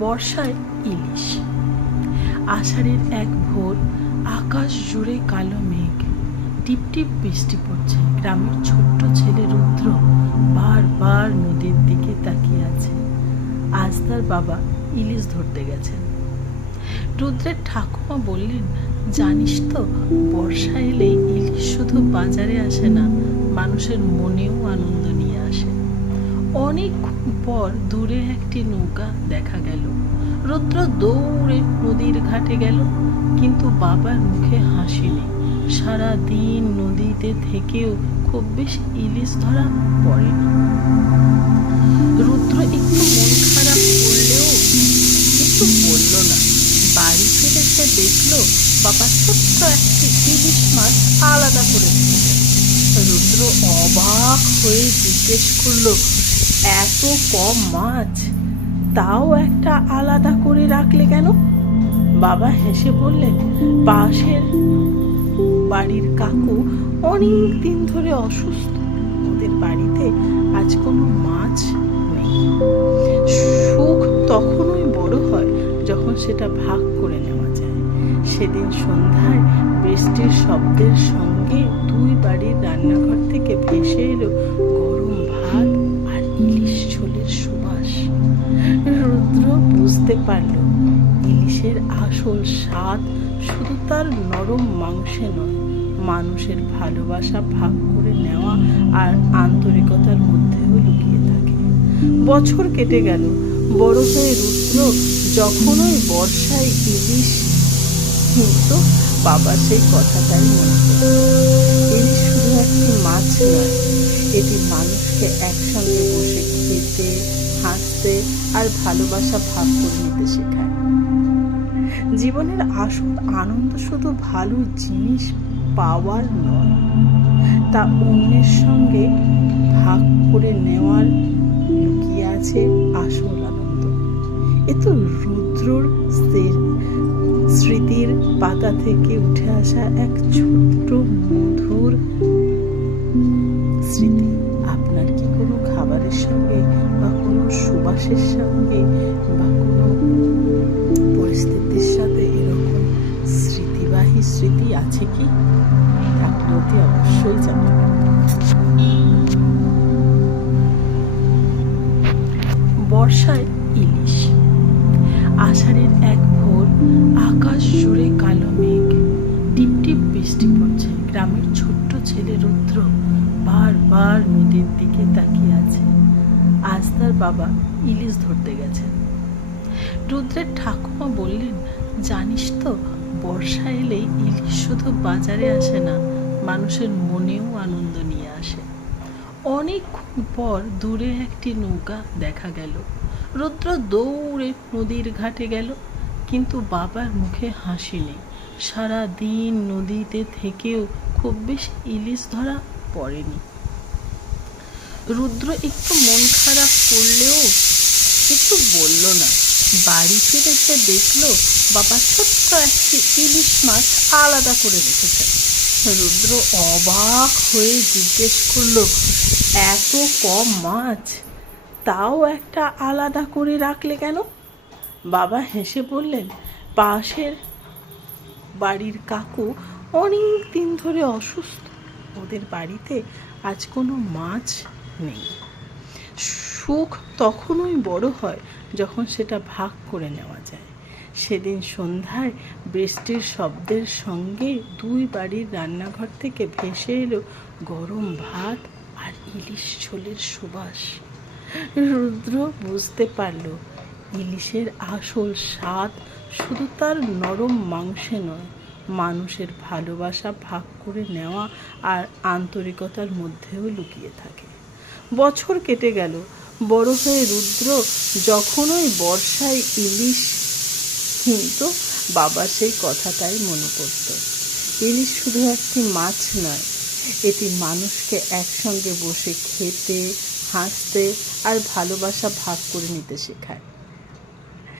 বর্ষায় ইলিশ। আষাঢ়ের এক ভোর, আকাশ জুড়ে কালো মেঘ, টিপ টিপ বৃষ্টি পড়ছে। গ্রামের ছোট্ট ছেলে রুদ্র বারবার নদীর দিকে তাকিয়ে আছে। আজ তার বাবা ইলিশ ধরতে গেছেন। রুদ্রের ঠাকুমা বললেন, জানিস তো, বর্ষা এলেই ইলিশ শুধু বাজারে আসে না, মানুষের মনেও আনন্দ নিয়ে আসে। অনেকক্ষণ পর দূরে একটি নৌকা দেখা গেল। রুদ্র দৌড়ে নদীর ঘাটে গেল, কিন্তু বাবার মুখে হাসি নেই। সারাদিন নদীতে থেকেও খুব বেশি ইলিশ ধরা পড়েনি। রুদ্র একটু মন খারাপ করলেও কিছু বলল না। বাড়ি ফিরে সে দেখলো বাবা ছোট্ট একটি ইলিশ মাছ আলাদা করে রেখেছে। রুদ্র অবাক হয়ে জিজ্ঞেস করলো, এত কম মাছ, তাও একটা আলাদা করে রাখলে কেন? বাবা হেসে বললেন, পাশের বাড়ির কাকু অনেক দিন ধরে অসুস্থ, ওদের বাড়িতে আজ কোনো মাছ নেই। সুখ তখনই বড় হয় যখন সেটা ভাগ করে নেওয়া যায়। সেদিন সন্ধ্যায় বৃষ্টির শব্দের সঙ্গে দুই বাড়ির রান্নাঘর থেকে ভেসে এলো গরম ভাত আর ইলিশ ঝোলের সুবাস। রুদ্র বুঝতে পারল, ইলিশের আসল স্বাদ শুধু তার নরম মাংসে নয়, মানুষের ভালোবাসা ভাগ করে নেওয়া আর আন্তরিকতার মধ্যেও লুকিয়ে থাকে। বছর কেটে গেল। বড় হয়ে রুদ্র যখন ওই বর্ষায় ইলিশ কিনত, বাবা সেই কথাটাই মনে করত। ইলিশ শুধু একটি মাছ নয়, এটি মানুষকে একসঙ্গে বসে খেতে, হাসতে আর ভালোবাসা ভাগ করে নিতে শেখায়। জীবনের আসল আনন্দ শুধু ভালো জিনিস পাওয়ার নয়, তা অন্যের সঙ্গে ভাগ করে নেওয়ার লুকিয়ে আছে আসল আনন্দ। এ তো রুদ্রর স্মৃতির পাতা থেকে উঠে আসা এক ছোট্ট মধুর স্মৃতি। আপনার কি কোনো খাবারের সঙ্গে বা কোনো সুবাসের সঙ্গে বা কোনো পরিস্থিতির সাথে এরকম স্মৃতিবাহী স্মৃতি আছে কি? থাকলে অতি অবশ্যই জানাবেন। বর্ষায় ইলিশ। আষাঢ়ের এক ভোর, আকাশ জুড়ে কালো মেঘ, টিপ টিপ বৃষ্টি পড়ছে। গ্রামের ছোট্ট ছেলে রুদ্র বারবার নদীর দিকে তাকিয়ে আছে। আজ তার বাবা ইলিশ ধরতে গেছেন। রুদ্রের ঠাকুমা বললেন, জানিস তো, বর্ষা এলেই ইলিশ শুধু বাজারে আসে না, মানুষের মনেও আনন্দ নিয়ে আসে। অনেকক্ষণ পর দূরে একটি নৌকা দেখা গেল। রুদ্র দৌড়ে নদীর ঘাটে গেল, কিন্তু বাবার মুখে হাসি নেই। সারাদিন নদীতে থেকেও খুব বেশি ইলিশ ধরা পড়েনি। রুদ্র একটু মন খারাপ করলেও কিছু বলল না। বাড়ি ফিরে সে দেখলো বাবা ছোট্ট একটি ইলিশ মাছ আলাদা করে রেখেছে। রুদ্র অবাক হয়ে জিজ্ঞেস করলো, এত কম মাছ, তাও একটা আলাদা করে রাখলে কেন? বাবা হেসে বললেন, পাশের বাড়ির কাকু অনেক দিন ধরে অসুস্থ, ওদের বাড়িতে আজ কোনো মাছ নেই। সুখ তখনই বড় হয় যখন সেটা ভাগ করে নেওয়া যায়। সেদিন সন্ধ্যায় বৃষ্টির শব্দের সঙ্গে দুই বাড়ির রান্নাঘর থেকে ভেসে এলো গরম ভাত আর ইলিশ ঝোলের সুবাস। রুদ্র বুঝতে পারল, ইলিশের আসল স্বাদ শুধু তার নরম মাংসে নয়, মানুষের ভালোবাসা ভাগ করে নেওয়া আর আন্তরিকতার মধ্যেও লুকিয়ে থাকে। বছর কেটে গেল। বড় হয়ে রুদ্র যখন ওই বর্ষায় ইলিশ কিনত, বাবা সেই কথাটাই মনে করত। ইলিশ শুধু একটি মাছ নয়, এটি মানুষকে একসঙ্গে বসে খেতে, হাসতে আর ভালোবাসা ভাগ করে নিতে শেখায়।